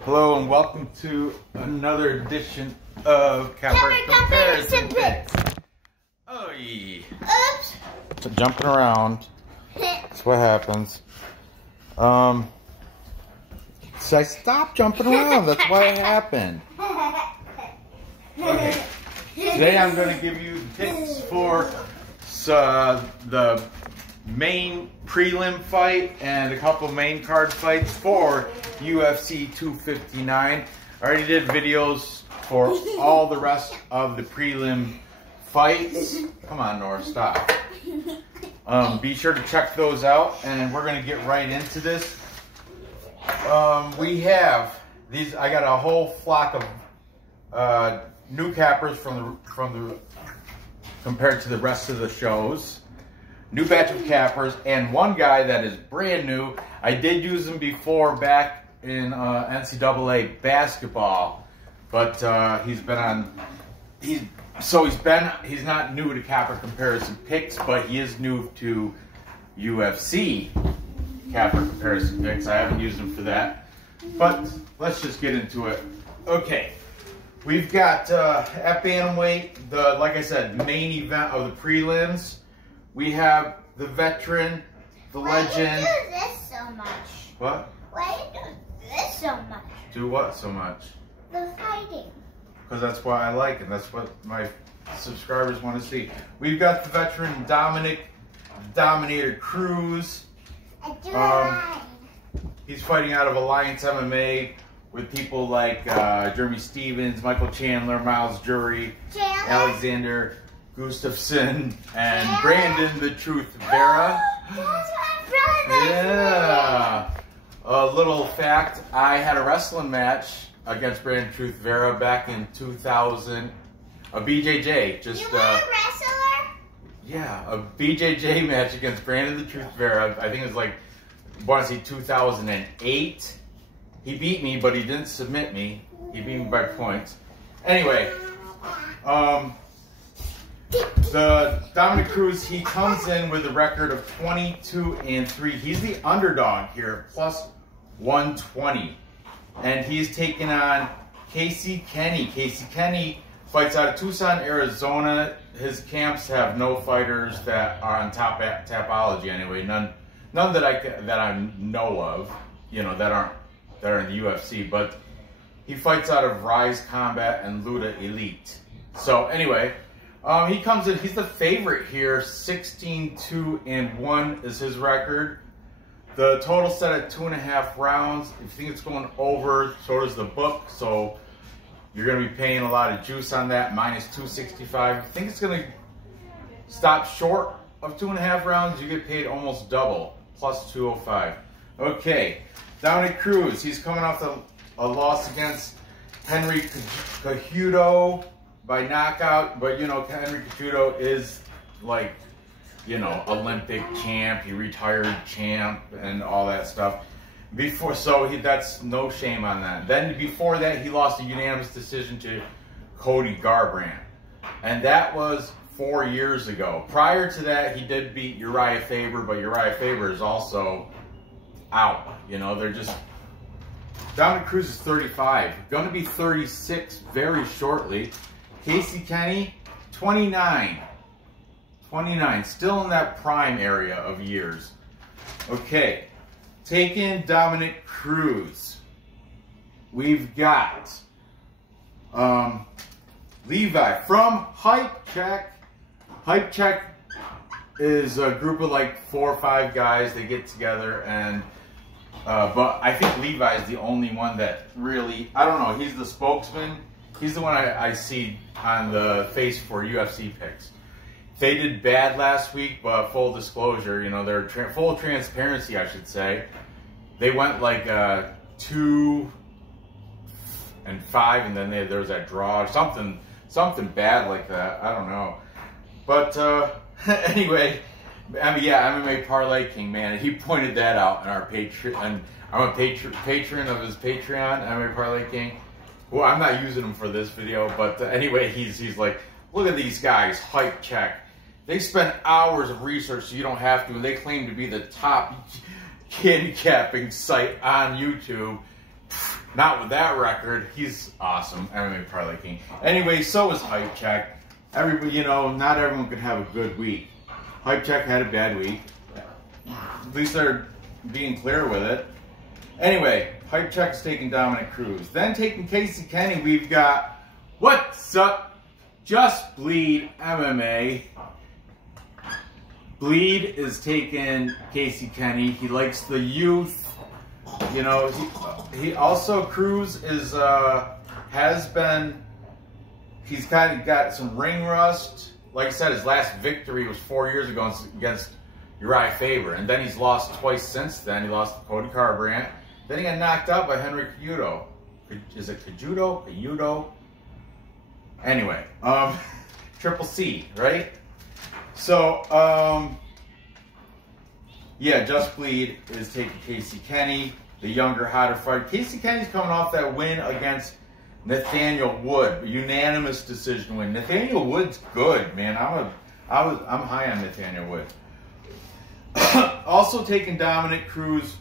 Hello and welcome to another edition of Capper Comparison Picks. Oh yeah. Oops. So jumping around. That's what happens. So I stopped jumping around. That's why it happened. Okay. Today I'm going to give you the picks for the main prelim fight and a couple main card fights for UFC 259. I already did videos for all the rest of the prelim fights. Come on, Nora, stop. Be sure to check those out, and we're going to get right into this. We have these. I got a whole flock of new cappers from the compared to the rest of the shows. New batch of cappers, and one guy that is brand new. I did use him before back in NCAA basketball, but he's not new to capper comparison picks, but he is new to UFC capper comparison picks. I haven't used him for that, but let's just get into it. Okay, we've got at bantamweight, like I said, main event of the prelims. We have the veteran, the legend. Why do you do this so much? What? Why do you do this so much? Do what so much? The fighting. Because that's what I like, and that's what my subscribers want to see. We've got the veteran Dominic Dominator Cruz. I do right. He's fighting out of Alliance MMA with people like Jeremy Stevens, Michael Chandler, Miles Jury, Aleksandre Gustafsson, and Brandon the Truth Vera. That's my brother. Yeah. A little fact, I had a wrestling match against Brandon Truth Vera back in 2000. A BJJ. Just, you were a wrestler? Yeah, a BJJ match against Brandon the Truth Vera. I think it was like, I want to say 2008. He beat me, but he didn't submit me. He beat me by points. Anyway, the Dominic Cruz, he comes in with a record of 22-3. He's the underdog here, plus 120. And he's taking on Kenney. Kenney fights out of Tucson, Arizona. His camps have no fighters that are on Tapology anyway. None that I know of, you know, that are in the UFC. But he fights out of Rise Combat and Luda Elite. So anyway, he comes in. He's the favorite here. 16-2-1 is his record. The total set at 2.5 rounds. If you think it's going over, so does the book. So you're going to be paying a lot of juice on that. Minus 265. If you think it's going to stop short of 2.5 rounds, you get paid almost double. Plus 205. Okay. Dominic Cruz. He's coming off a loss against Henry Cejudo by knockout. But, you know, Henry Cejudo is like, you know, Olympic champ, he retired champ, and all that stuff. That's no shame on that. Then before that, he lost a unanimous decision to Cody Garbrandt, and that was 4 years ago. Prior to that, he did beat Uriah Faber, but Uriah Faber is also out. You know, they're just. Dominic Cruz is 35, going to be 36 very shortly. Kenney, 29. 29, still in that prime area of years. Okay, taking Dominic Cruz. We've got Levi from Hype Check. Hype Check is a group of like 4 or 5 guys. They get together, and but I think Levi is the only one that really, I don't know, he's the spokesman. He's the one I see on the face for UFC picks. They did bad last week, but full disclosure, you know, they're full transparency, I should say. They went like 2-5, and then there was that draw, or something bad like that. I don't know. But anyway, I mean, yeah, MMA Parlay King, man, he pointed that out in our Patreon. And I'm a patron of his Patreon, MMA Parlay King. Well, I'm not using him for this video, but anyway, he's like, look at these guys, Hype Check. They spend hours of research so you don't have to, and they claim to be the top handicapping site on YouTube. not with that record. He's awesome. MMA Parlay King. Anyway, so is Hype Check. Everybody, you know, not everyone can have a good week. Hype Check had a bad week. At least they're being clear with it. Anyway, Hype Check is taking Dominic Cruz. Then taking Casey Kenney, we've got What's Up? Just Bleed MMA. Bleed is taking Casey Kenney. He likes the youth. You know, he also, Cruz is, he's kind of got some ring rust. Like I said, his last victory was 4 years ago against Uriah Faber. And then he's lost twice since then. He lost to Cody Garbrandt. Then he got knocked out by Henry Cejudo. Is it Cejudo? Cejudo? Anyway, Triple C, right? So, yeah, Just Bleed is taking Casey Kenney, the younger, hotter fighter. Casey Kenney's coming off that win against Nathaniel Wood, a unanimous decision win. Nathaniel Wood's good, man. I'm high on Nathaniel Wood. Also taking Dominic Cruz,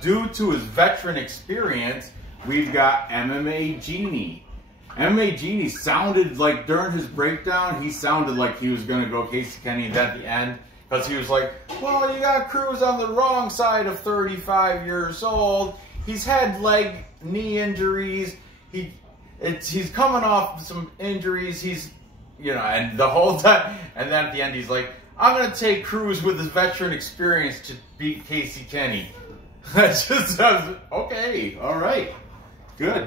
due to his veteran experience, we've got MMA Genie. MMA Genie sounded like, during his breakdown, he sounded like he was going to go Casey Kenney, and then at the end, because he was like, well, you got Cruz on the wrong side of 35 years old. He's had knee injuries. He's coming off some injuries. He's, you know, and the whole time, and then at the end, he's like, I'm going to take Cruz with his veteran experience to beat Casey Kenney. That just sounds, okay, all right, good.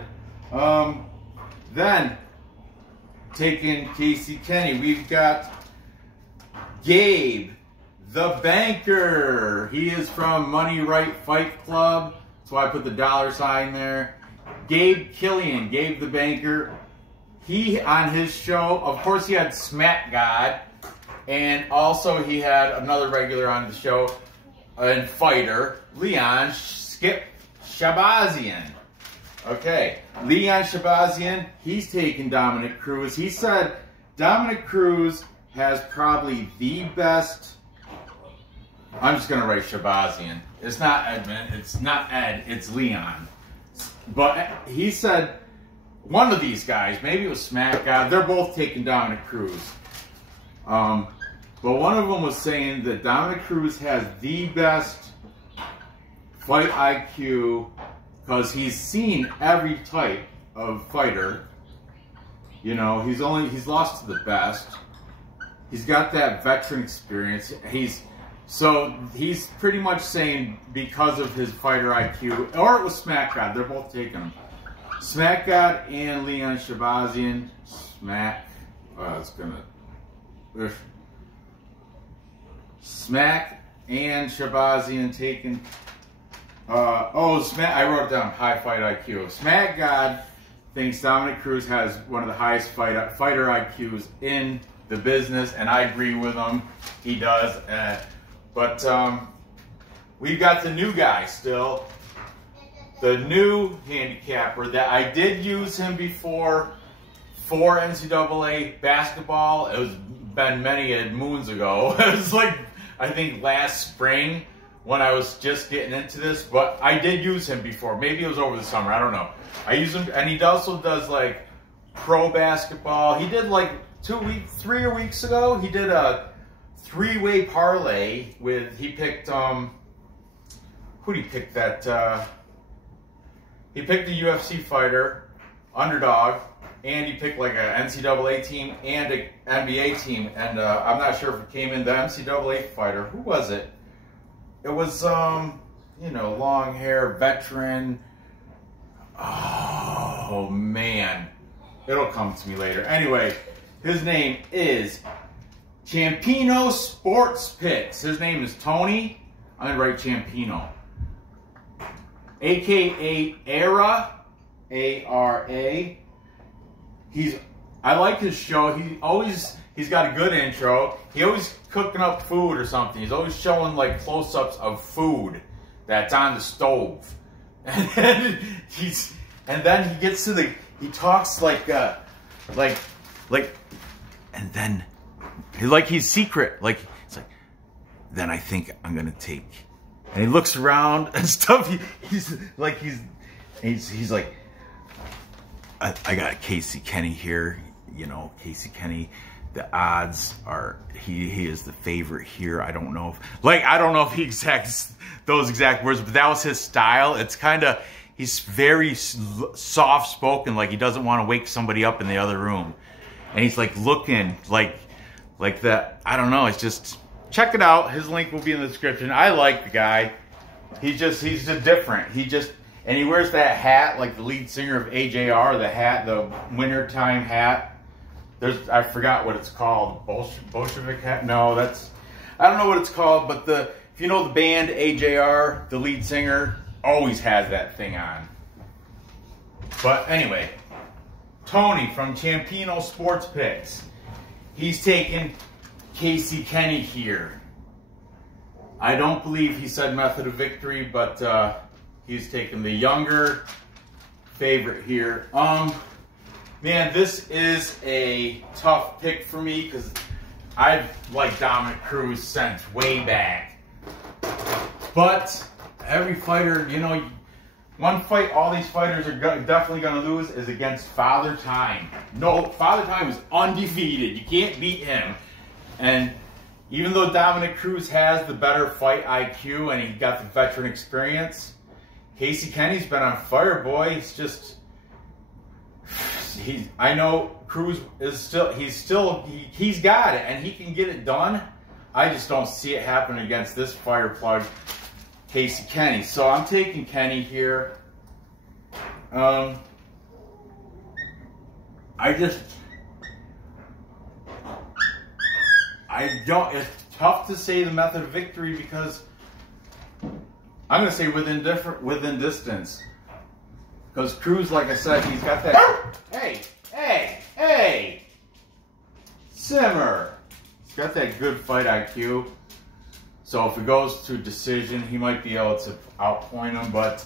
Then, taking Casey Kenney, we've got Gabe, the Banker. He is from Money Right Fight Club. That's why I put the $sign there. Gabe Killian, Gabe the Banker. He, on his show, of course he had Smack God. And also he had another regular on the show, and fighter, Leon Skip Shabazian. Okay, Leon Shabazian, he's taking Dominic Cruz. He said Dominic Cruz has probably the best, I'm just going to write Shabazian. It's not Edmund, it's not Ed, it's Leon. But he said one of these guys, maybe it was Smack God, they're both taking Dominic Cruz. But one of them was saying that Dominic Cruz has the best fight IQ because he's seen every type of fighter. You know, he's lost to the best. He's got that veteran experience. He's pretty much saying because of his fighter IQ, or it was Smack God, they're both taking him. Smack God and Leon Shabazian. Smack and Shabazian taken. Smack, I wrote down high fight IQ. Smack God thinks Dominic Cruz has one of the highest fighter IQs in the business, and I agree with him. He does. But we've got the new guy still. The new handicapper that I did use him before for NCAA basketball. It was been many moons ago. It was like, I think last spring when I was just getting into this, but I did use him before. Maybe it was over the summer, I don't know. I use him, and he also does like pro basketball. He did like 3 weeks ago, he did a 3-way parlay with, he picked, who did he pick that, he picked a UFC fighter, underdog, and he picked like an NCAA team and an NBA team, and I'm not sure if it came in the NCAA fighter. Who was it? It was, you know, long hair, veteran. Oh, man. It'll come to me later. Anyway, his name is Champino Sports Picks. His name is Tony. I'm going to write Champino. A.K.A. Era. A-R-A. I like his show. He's got a good intro. He always cooking up food or something. He's always showing like close-ups of food that's on the stove. And then he gets to he talks like, and then he's secret. Like, it's like, then I think I'm gonna take, and he looks around and stuff. he's like, I got Casey Kenney here. You know, Casey Kenney, the odds are he is the favorite here. I don't know if he exacts those exact words, but that was his style. It's kind of, he's very soft spoken, like he doesn't want to wake somebody up in the other room, and he's like looking like that. I don't know. It's just, check it out. His link will be in the description. I like the guy. He's just different. And he wears that hat like the lead singer of AJR, the hat, the wintertime hat. I forgot what it's called. Bolshevik hat? No, I don't know what it's called, but if you know the band AJR, the lead singer always has that thing on. But anyway, Tony from Champino Sports Picks. He's taking Casey Kenney here. I don't believe he said method of victory, but he's taking the younger favorite here. Man, this is a tough pick for me because I've liked Dominic Cruz since way back. But every fighter, you know, one fight all these fighters are definitely going to lose is against Father Time. No, Father Time is undefeated. You can't beat him. And even though Dominic Cruz has the better fight IQ and he got the veteran experience, Casey Kenney's been on fire, boy. I know Cruz is he's got it and he can get it done. I just don't see it happen against this fire plug, Casey Kenney. So I'm taking Kenney here. It's tough to say the method of victory because I'm going to say within distance. Because Cruz, like I said, he's got that. Hey! Simmer. He's got that good fight IQ. So if it goes to decision, he might be able to outpoint him. But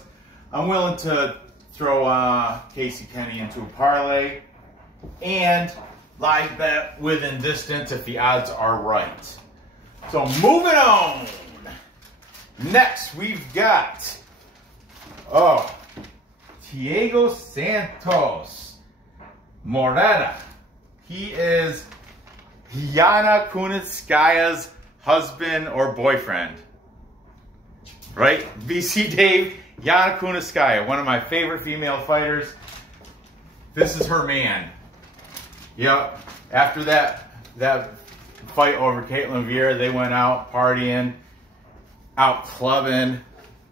I'm willing to throw Casey Kenney into a parlay and live bet within distance if the odds are right. So moving on. Next, we've got Thiago Santos Morera. He is Yana Kunitskaya's husband or boyfriend. Right? BC Dave, Yana Kunitskaya, one of my favorite female fighters. This is her man. Yep. After that fight over Caitlin Vieira, they went out partying, out clubbing,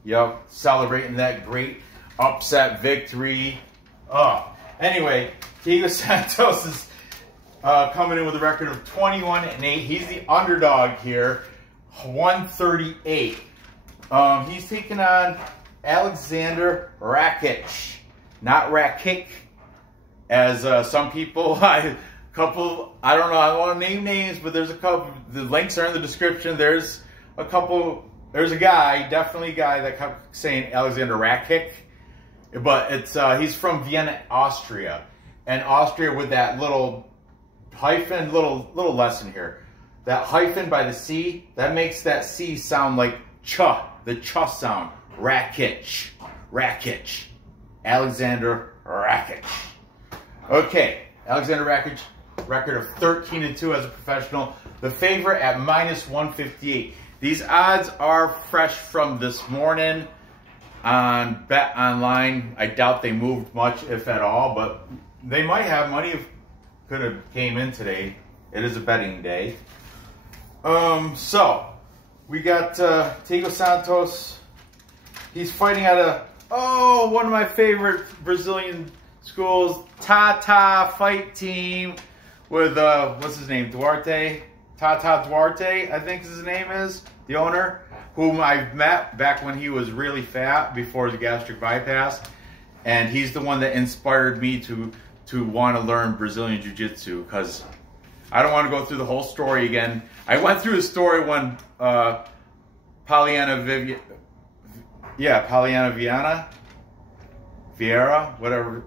yep, celebrating that great upset victory. Anyway, Hugo Sanchez is coming in with a record of 21-8. He's the underdog here, 138. He's taking on Aleksandre Rakić, not Rakić, as some people. I don't know. I don't want to name names, but there's a couple. The links are in the description. There's a couple. There's a guy, definitely a guy that kept saying Aleksandre Rakić, but it's he's from Vienna, Austria, and Austria with that little hyphen. Little lesson here. That hyphen by the C, that makes that C sound like ch, the ch sound. Rakić, Aleksandre Rakić. Okay, Aleksandre Rakić, record of 13-2 as a professional. The favorite at -158. These odds are fresh from this morning on Bet Online. I doubt they moved much, if at all, but they might have. Money could have came in today. It is a betting day. So we got Thiago Santos. He's fighting at one of my favorite Brazilian schools, Tata Fight Team, with what's his name, Duarte. Tata Duarte, I think his name is, the owner, whom I've met back when he was really fat before the gastric bypass. And he's the one that inspired me to want to learn Brazilian Jiu-Jitsu, because I don't want to go through the whole story again. I went through the story when Poliana Vieira, whatever,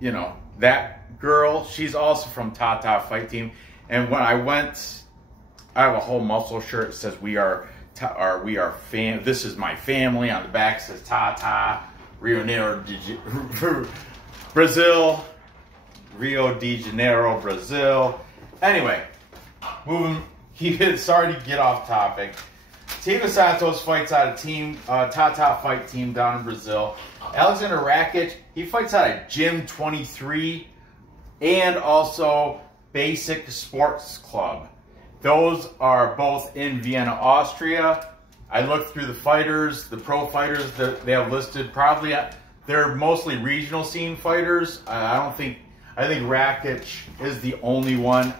you know, that girl, she's also from Tata Fight Team. And when I went, I have a whole muscle shirt that says we are this is my family. On the back says Tata, Brazil. Rio de Janeiro, Brazil. Anyway, sorry to get off topic. Thiago Santos fights out a team, top fight team down in Brazil. Aleksandre Rakić, he fights out of Gym 23 and also Basic Sports Club. Those are both in Vienna, Austria. I looked through the fighters, the pro fighters that they have listed. Probably they're mostly regional scene fighters. I think Rakić is the only one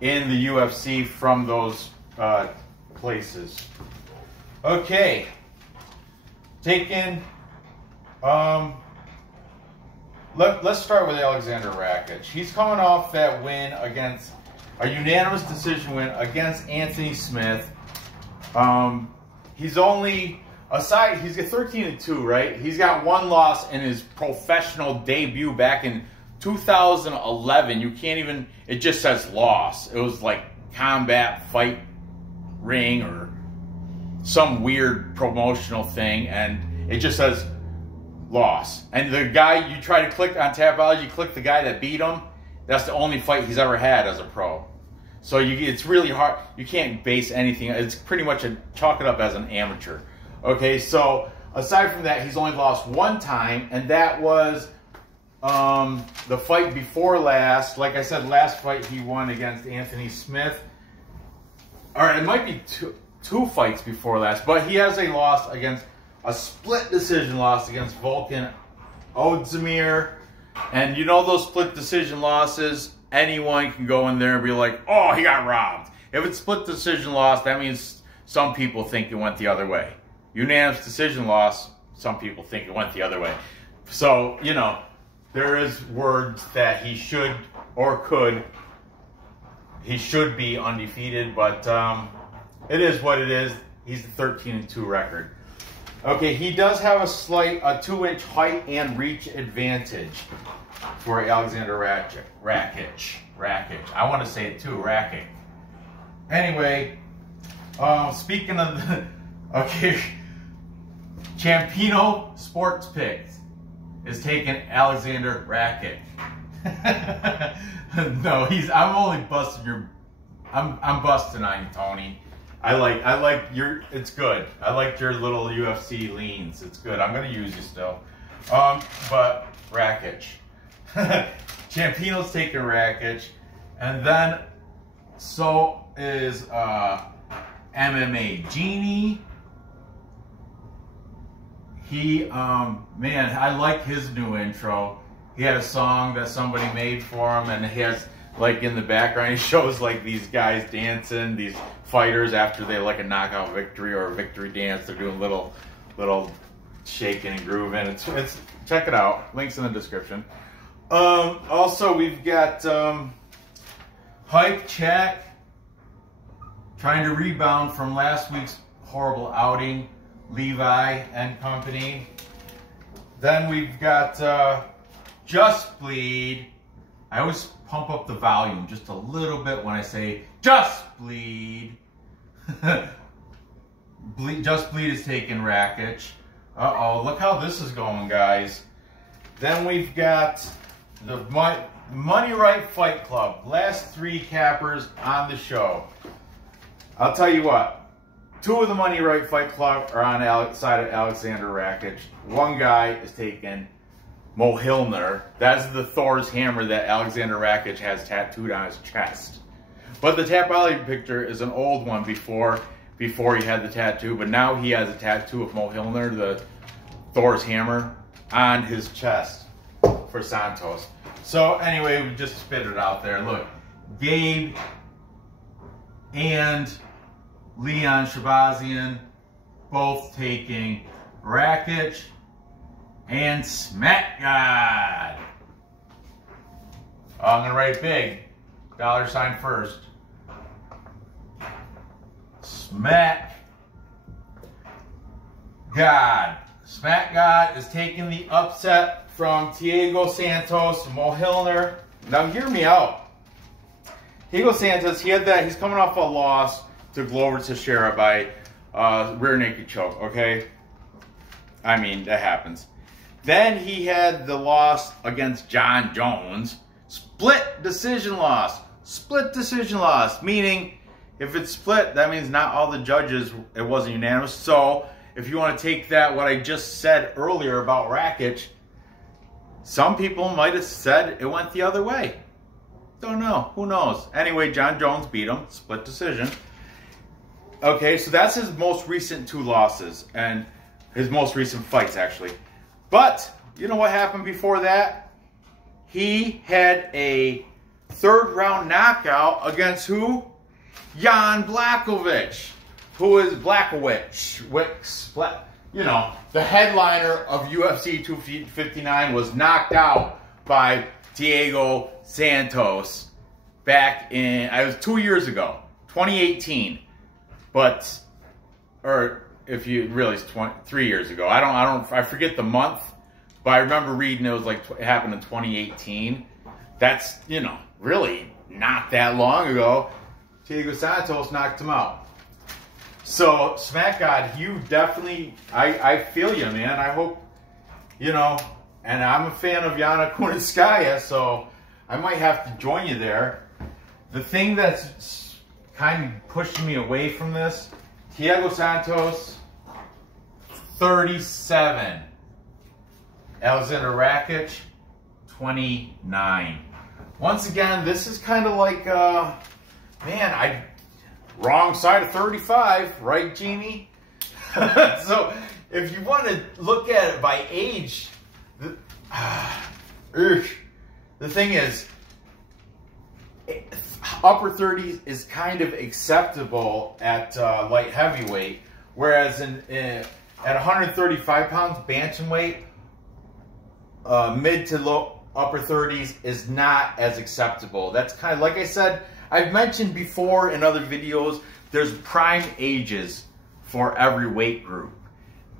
in the UFC from those places. Okay, let's start with Aleksandre Rakić. He's coming off that win against a unanimous decision win against Anthony Smith. He's only he's got 13-2, right? He's got one loss in his professional debut back in 2011. You can't even, it just says loss. It was like Combat Fight Ring or some weird promotional thing, and it just says loss. And the guy, you try to click on Tapology, click the guy that beat him, that's the only fight he's ever had as a pro. So it's really hard. You can't base anything. It's pretty much chalk it up as an amateur. Okay, so aside from that, he's only lost one time, and that was the fight before last. Like I said, last fight he won against Anthony Smith. Or it might be two fights before last, but he has a split decision loss against Volkan Ozdemir. And you know those split decision losses, anyone can go in there and be like, oh, he got robbed. If it's split decision loss, that means some people think it went the other way. Unanimous decision loss, some people think it went the other way. So, you know, there is words that he should be undefeated, but it is what it is. He's a 13-2 record. Okay, he does have a 2-inch height and reach advantage for Aleksandre Rakić. I want to say it too, Rakić. Anyway, speaking of Champino Sports Picks is taking Aleksandre Rakić. No, I'm only busting your. I'm busting on you, Tony. I like your. It's good. I like your little UFC leans. It's good. I'm gonna use you still. But Rakić. Champino's taking Rakić, and then so is MMA Genie. He man, I like his new intro. He had a song that somebody made for him, and he has, like, in the background, he shows, like, these guys dancing, these fighters after they, like, a knockout victory or a victory dance. They're doing little shaking and grooving. It's check it out. Links in the description. Also, we've got Hype Check trying to rebound from last week's horrible outing. Levi and company. Then we've got Just Bleed. I always pump up the volume just a little bit when I say Just Bleed. Just Bleed is taking Rakić. Uh-oh, look how this is going, guys. Then we've got the Money Right Fight Club. Last three cappers on the show. I'll tell you what. Two of the Money Right Fight Club are on the side of Aleksandre Rakić. One guy is taking Mohilner. That's the Thor's hammer that Aleksandre Rakić has tattooed on his chest. But the Tapology picture is an old one before he had the tattoo, but now he has a tattoo of Mohilner, the Thor's hammer, on his chest for Santos. So anyway, we just spit it out there. Look, Gabe and Leon Shabazian both taking Rakić and Smack God. I'm going to write big. $sign first. Smack God. Smack God is taking the upset from Thiago Santos, Mohilner. Now hear me out. Hugo Sanchez, he's coming off a loss to Glover Teixeira by rear naked choke, okay? I mean, that happens. Then he had the loss against John Jones. Split decision loss. Split decision loss. Meaning, if it's split, that means not all the judges, it wasn't unanimous. So, if you want to take that, what I just said earlier about Rakić, some people might have said it went the other way. Don't know. Who knows? Anyway, John Jones beat him. Split decision. Okay, so that's his most recent 2 losses. And his most recent fights, actually. But, you know what happened before that? He had a 3rd round knockout against who? Jan Blachowicz. Who is Blachowicz? You know, the headliner of UFC 259 was knocked out by Thiago Santos back in, it was 2 years ago, 2018. But, or if you really, it's 3 years ago. I forget the month, but I remember reading it was like, it happened in 2018. That's, you know, really not that long ago. Thiago Santos knocked him out. So, Smack God, you definitely, I feel you, man. I hope, you know, and I'm a fan of Yana Kunitskaya, so I might have to join you there. The thing that's kind of pushing me away from this, Thiago Santos, 37. Aleksandre Rakić, 29. Once again, this is kind of like, man, wrong side of 35, right, Jeannie? So, if you want to look at it by age, the thing is, upper 30s is kind of acceptable at light heavyweight, whereas at 135 pounds bantamweight, mid to low upper 30s is not as acceptable. That's kind of, like I said, I've mentioned before in other videos, there's prime ages for every weight group.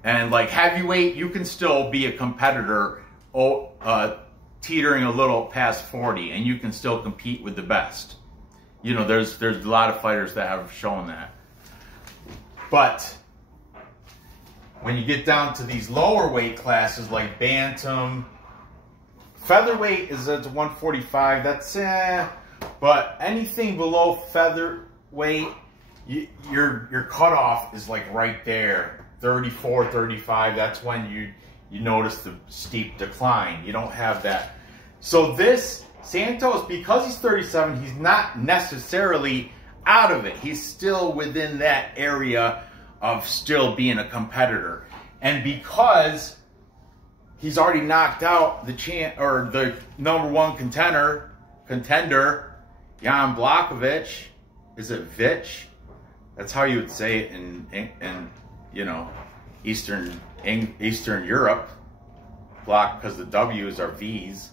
And like heavyweight, you can still be a competitor teetering a little past 40, and you can still compete with the best. You know, there's a lot of fighters that have shown that. But when you get down to these lower weight classes like bantam, featherweight is at 145, that's but anything below featherweight, your cutoff is like right there, 34, 35. That's when you notice the steep decline. You don't have that. So this Santos, because he's 37, he's not necessarily out of it. He's still within that area of still being a competitor, and because he's already knocked out the #1 contender, Jan Blachowicz. Is it Vich? That's how you would say it in you know, Eastern Europe. Block, because the W's are V's.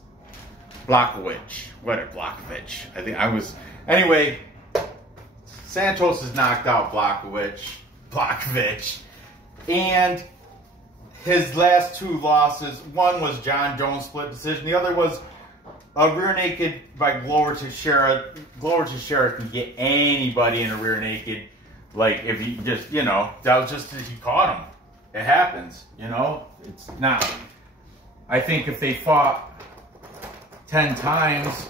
Blachowicz. What a Blachowicz. I think I was. Anyway, Santos has knocked out Blachowicz. And his last 2 losses, one was John Jones split decision. The other was a rear naked by Glover Teixeira. Glover Teixeira can get anybody in a rear naked. Like, if you just, you know, that was just as he caught him. It happens, you know. It's not. I think if they fought 10 times,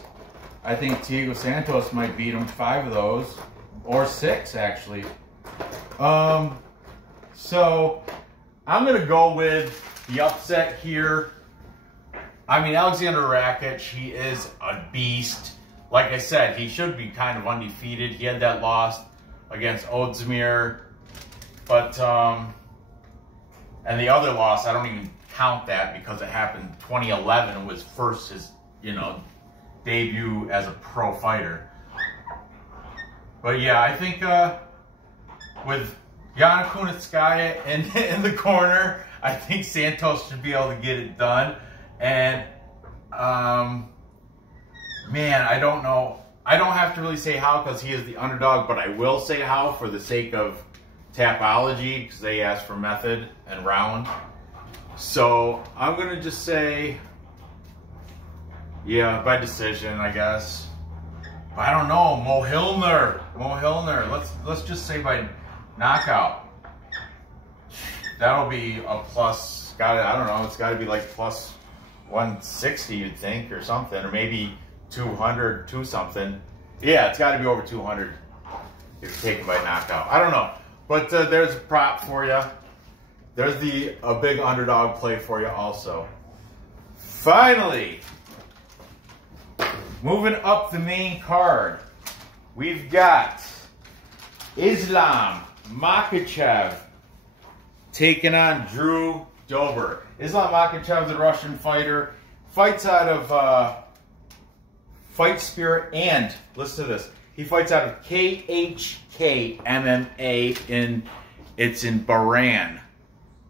I think Thiago Santos might beat him 5 of those. Or 6, actually. So, I'm going to go with the upset here. I mean, Aleksandre Rakić, he is a beast. Like I said, he should be kind of undefeated. He had that loss against Ozdemir. But, and the other loss, I don't even count that because it happened 2011. It was his, you know, debut as a pro fighter. But yeah, I think with Yana Kunitskaya in the corner, I think Santos should be able to get it done. And, man, I don't know. I don't have to really say how because he is the underdog, but I will say how for the sake of Tapology, because they asked for method and round. So I'm going to just say, yeah, by decision, I guess. But I don't know. Mo Hillner. Let's just say by knockout. That'll be a plus. I don't know, it's got to be like plus 160, you'd think, or something, or maybe 200, 2 something. Yeah, it's got to be over 200 if you're taken by knockout. I don't know, but there's a prop for you. There's a big underdog play for you also. Finally, moving up the main card, we've got Islam Makhachev taking on Drew Dober. Islam Makhachev, the Russian fighter, fights out of Fight Spirit, and listen to this, he fights out of KHK MMA it's in Bahrain.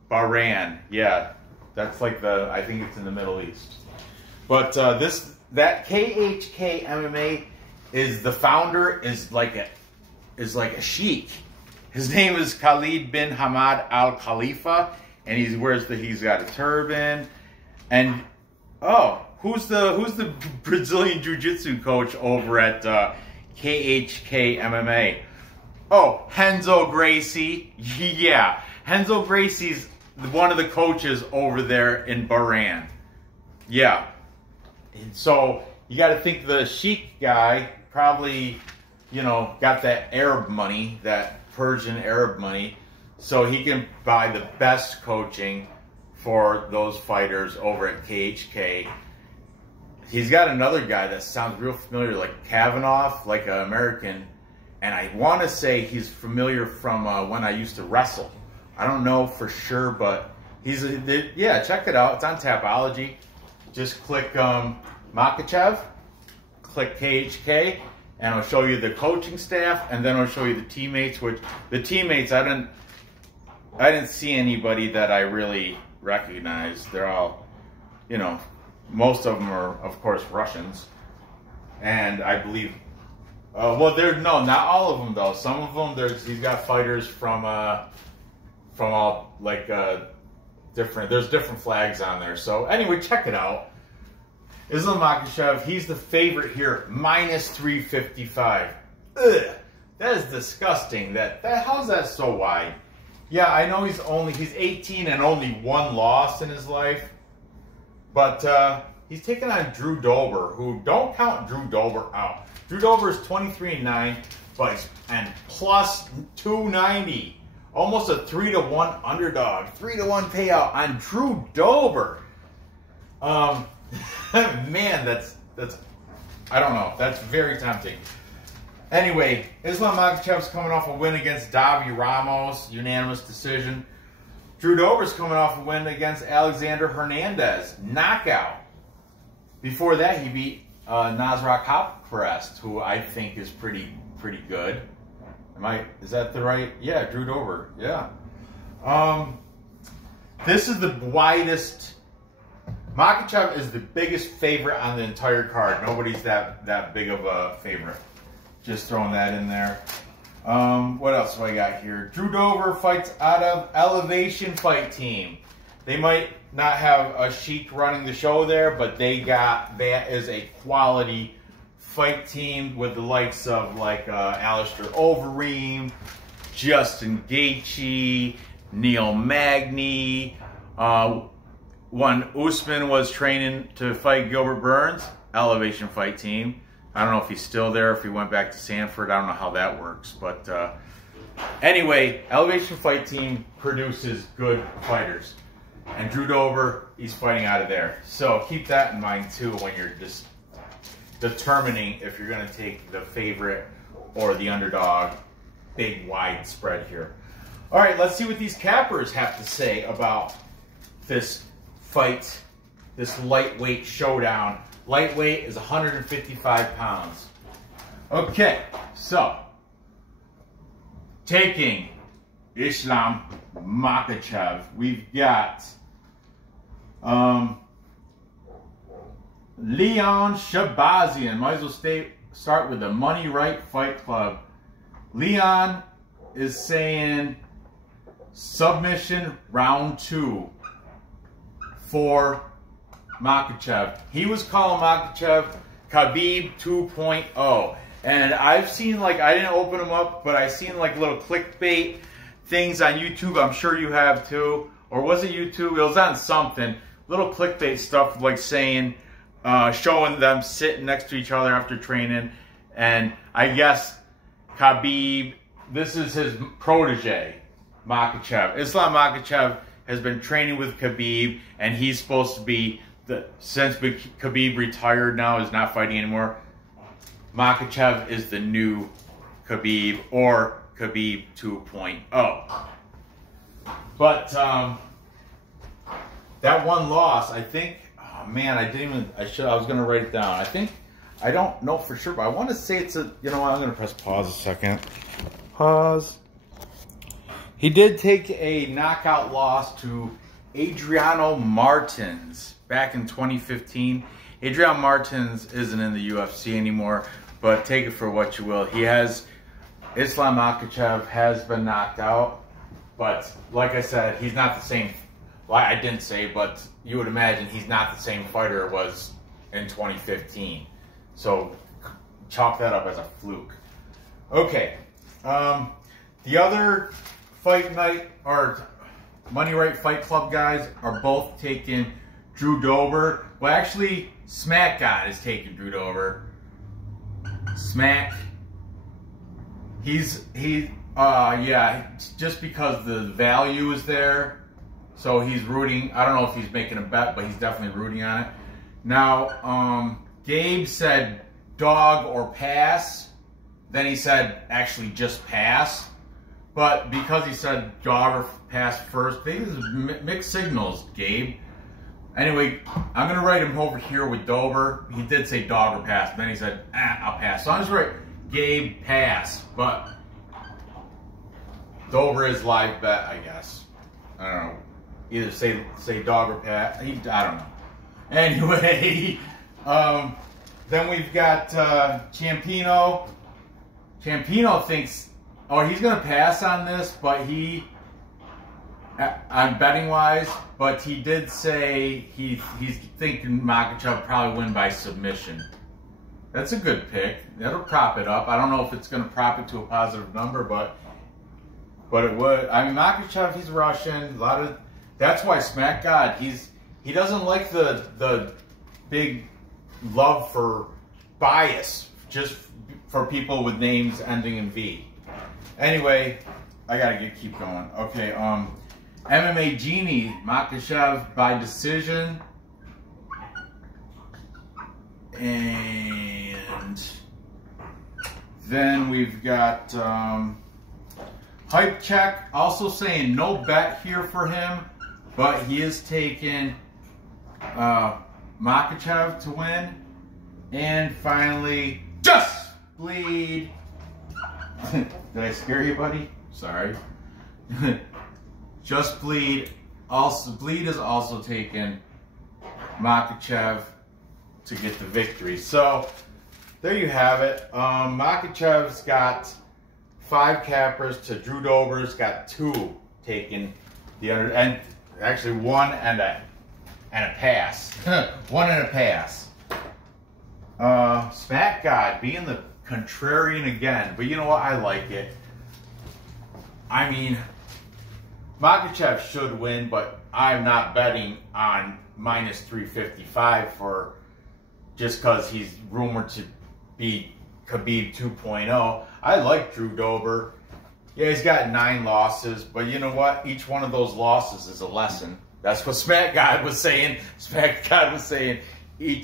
Bahrain, yeah, that's like I think it's in the Middle East. But that KHK MMA is the founder is like a sheik. His name is Khalid bin Hamad Al Khalifa, and he's got a turban. And oh, who's the Brazilian Jiu-Jitsu coach over at KHK MMA? Oh, Renzo Gracie. Yeah, Renzo Gracie's one of the coaches over there in Bahrain. Yeah. And so you got to think the sheik guy probably, you know, got that Arab money, that Persian Arab money, so he can buy the best coaching for those fighters over at KHK. He's got another guy that sounds real familiar, like Kavanaugh, like an American, and I want to say he's familiar from when I used to wrestle. I don't know for sure, but yeah, check it out. It's on Tapology. Just click Makhachev, click KHK, and it'll show you the coaching staff, and then it'll show you the teammates. Which the teammates, I didn't see anybody that I really recognize. They're all, you know, most of them are, of course, Russians, and I believe. Well, no, not all of them though. Some of them, he's got fighters from all like different. There's different flags on there. So anyway, check it out. Islam Makhachev, he's the favorite here, minus 355. Ugh, that is disgusting. How's that so wide? Yeah, I know he's 18 and only 1 loss in his life, but he's taking on Drew Dober, who don't count Drew Dober out. Drew Dober is 23-9, and plus 290. Almost a 3-to-1 underdog, 3-to-1 payout on Drew Dober. Man, that's I don't know. That's very tempting. Anyway, Islam Makhachev's coming off a win against Davi Ramos, unanimous decision. Drew Dober's coming off a win against Aleksandre Hernandez, knockout. Before that, he beat Nasrat Haqparast, who I think is pretty good. Is that the right? Yeah, Drew Dober. Yeah. This is the widest. Makhachev is the biggest favorite on the entire card. Nobody's that big of a favorite. Just throwing that in there. What else do I got here? Drew Dober fights out of Elevation Fight Team. They might not have a sheik running the show there, but that is a quality fight team with the likes of like Alistair Overeem, Justin Gaethje, Neil Magny. When Usman was training to fight Gilbert Burns, Elevation Fight Team. I don't know if he's still there, if he went back to Sanford. I don't know how that works. But anyway, Elevation Fight Team produces good fighters. And Drew Dober, he's fighting out of there. So keep that in mind too when you're just determining if you're going to take the favorite or the underdog. Big wide spread here. All right, let's see what these cappers have to say about this fight, this lightweight showdown. Lightweight is 155 pounds. Okay, so taking Islam Makhachev, we've got Leon Shabazian. Might as well start with the Money Right Fight Club. Leon is saying submission round 2 for Makhachev. He was calling Makhachev Khabib 2.0. And I've seen, like, I didn't open them up, but I've seen like little clickbait things on YouTube. I'm sure you have too, or was it YouTube? It was on something. Little clickbait stuff like saying, showing them sitting next to each other after training. And I guess Khabib, this is his protege, Makhachev. Islam Makhachev has been training with Khabib, and he's supposed to be, since Khabib retired now, is not fighting anymore, Makhachev is the new Khabib, or Khabib 2.0. But that one loss, I think, oh man, I was going to write it down. I don't know for sure, but I want to say it's a, you know what, I'm going to press pause a second. Pause. He did take a knockout loss to Adriano Martins back in 2015. Adriano Martins isn't in the UFC anymore, but take it for what you will. Islam Makhachev has been knocked out, but like I said, he's not the same. Well, I didn't say, but you would imagine he's not the same fighter it was in 2015. So chalk that up as a fluke. Okay. The other fight night, or Money Right Fight Club guys, are both taking Drew Dober. Well, actually, Smack God is taking Drew Dober. Smack. Yeah, just because the value is there. So he's rooting. I don't know if he's making a bet, but he's definitely rooting on it. Now, Gabe said dog or pass. Then he said actually just pass. But because he said dog or pass first, I think this is mixed signals, Gabe. Anyway, I'm going to write him over here with Dober. He did say dog or pass. Then he said, I'll pass. So I'm just write Gabe pass. But Dober is live bet, I guess. I don't know. Either say dog or pass. I don't know. Anyway, then we've got Ciampino. Ciampino thinks, oh, he's going to pass on this, but on betting wise, but he did say he's thinking Makhachev probably win by submission. That's a good pick. That'll prop it up. I don't know if it's going to prop it to a positive number, but it would. I mean, Makhachev, he's Russian. That's why Smack God, he doesn't like the big love for bias just for people with names ending in V. Anyway, I gotta keep going. Okay, MMA Genie, Makhachev by decision. And then we've got Hype Check, also saying no bet here for him, but he is taking Makhachev to win. And finally, Just Bleed. Did I scare you, buddy? Sorry. Just Bleed. Bleed is also taking Makhachev to get the victory. So there you have it. Makhachev's got 5 cappers to Drew Dober's got 2 taking the under, and actually 1 and a pass. 1 and a pass. Smack God being the contrarian again, but you know what? I like it. I mean, Makhachev should win, but I'm not betting on minus 355 for just because he's rumored to be Khabib 2.0. I like Drew Dober. Yeah, he's got 9 losses, but you know what? Each one of those losses is a lesson. That's what Smack God was saying. Smack God was saying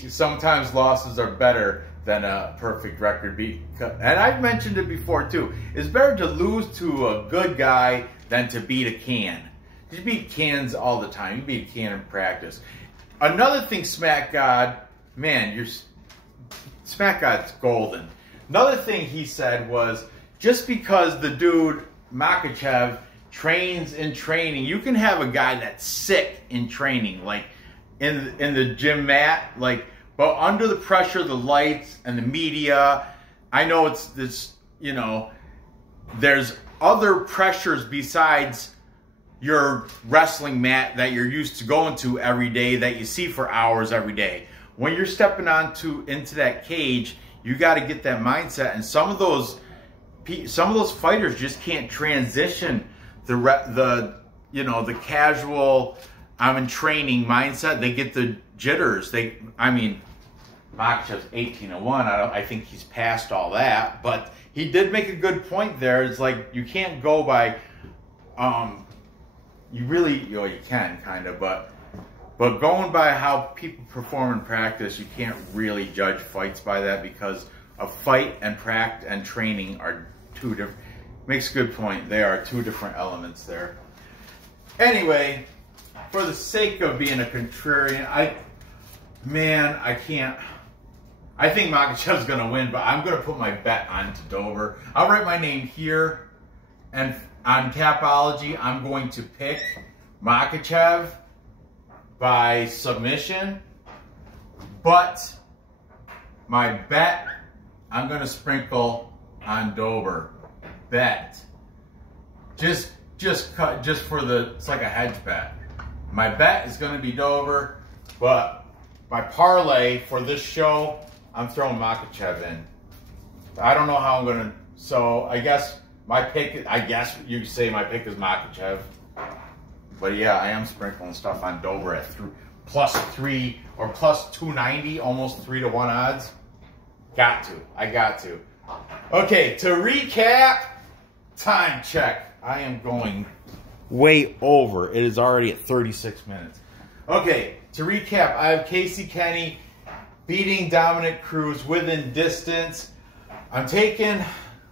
sometimes losses are better than a perfect record. And I've mentioned it before too. It's better to lose to a good guy than to beat a can. You beat cans all the time. You beat a can in practice. Another thing, Smack God, man, Smack God's golden. Another thing he said was, just because the dude, Makhachev, trains in training, you can have a guy that's sick in training, like in the gym mat, like, but under the pressure of the lights and the media, I know it's this, you know, there's other pressures besides your wrestling mat that you're used to going to every day that you see for hours every day. When you're stepping into that cage, you got to get that mindset, and some of those fighters just can't transition the you know, the casual, I'm in training mindset, they get the jitters. I mean, Machichev's 18-1. I think he's past all that, but he did make a good point there. It's like you can't go by, you really, you know, you can kind of, but going by how people perform in practice, you can't really judge fights by that, because a fight and practice and training are two different. Makes a good point. They are two different elements there. Anyway, for the sake of being a contrarian, I can't. I think Makhachev's going to win, but I'm going to put my bet on to Dober. I'll write my name here, and on Tapology, I'm going to pick Makhachev by submission, but my bet, I'm going to sprinkle on Dober. Bet. Just for the, it's like a hedge bet. My bet is going to be Dober, but my parlay for this show, I'm throwing Makhachev in. I don't know how I'm going to, so I guess my pick, I guess you could say my pick is Makhachev. But yeah, I am sprinkling stuff on Dober at +3 or +290, almost 3-1 odds. Got to. I got to. Okay, to recap, time check. I am going way over. It is already at 36 minutes. Okay, to recap, I have Kenney beating Dominic Cruz within distance. I'm taking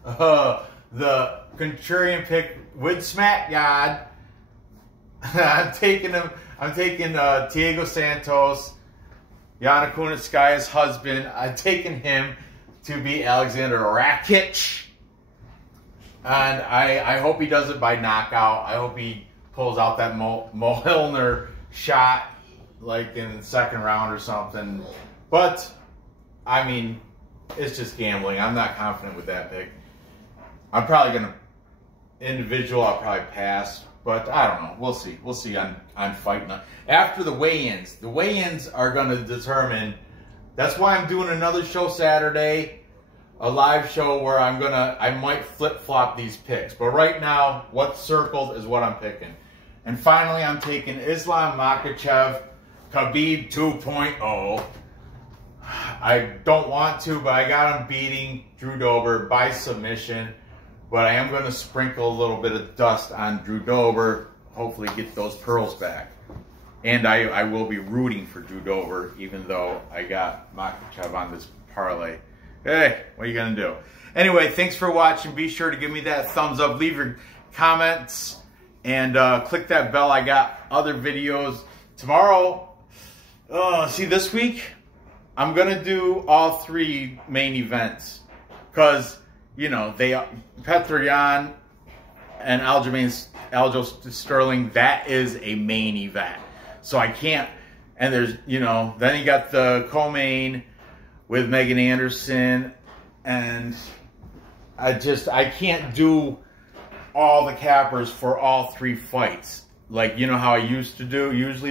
the contrarian pick with Smack God. I'm taking Thiago Santos, Yana Kunitskaya's husband. I'm taking him to beat Aleksandre Rakić. And I hope he does it by knockout. I hope he pulls out that Mohilner shot like in the second round or something. But, I mean, it's just gambling. I'm not confident with that pick. I'm probably going to, individual, I'll probably pass. But I don't know. We'll see. We'll see on Fight Night. After the weigh-ins are going to determine. That's why I'm doing another show Saturday, a live show where I might flip-flop these picks. But right now, what's circled is what I'm picking. And finally, I'm taking Islam Makhachev, Khabib 2.0. I don't want to, but I got him beating Drew Dober by submission. But I am going to sprinkle a little bit of dust on Drew Dober, hopefully get those pearls back. And I will be rooting for Drew Dober, even though I got Makhachev on this parlay. Hey, what are you going to do? Anyway, thanks for watching. Be sure to give me that thumbs up. Leave your comments and click that bell. I got other videos. Tomorrow, see this week, I'm going to do all 3 main events. Because, you know, Petr Yan and Aljamain Sterling, that is a main event. So I can't, and there's, you know, then you got the co-main with Megan Anderson, and I can't do all the cappers for all 3 fights. Like, you know how I usually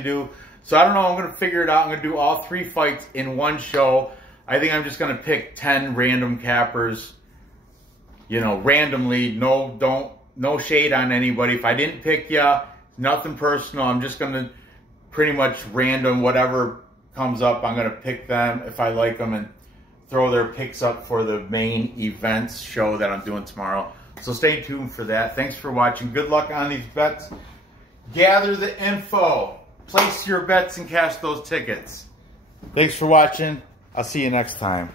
do. So I don't know, I'm going to figure it out. I'm going to do all 3 fights in one show. I think I'm just going to pick 10 random cappers. You know, randomly, no shade on anybody. If I didn't pick you, nothing personal. I'm just going to pretty much random, whatever comes up, I'm going to pick them if I like them and throw their picks up for the main events show that I'm doing tomorrow. So stay tuned for that. Thanks for watching. Good luck on these bets. Gather the info. Place your bets and cash those tickets. Thanks for watching. I'll see you next time.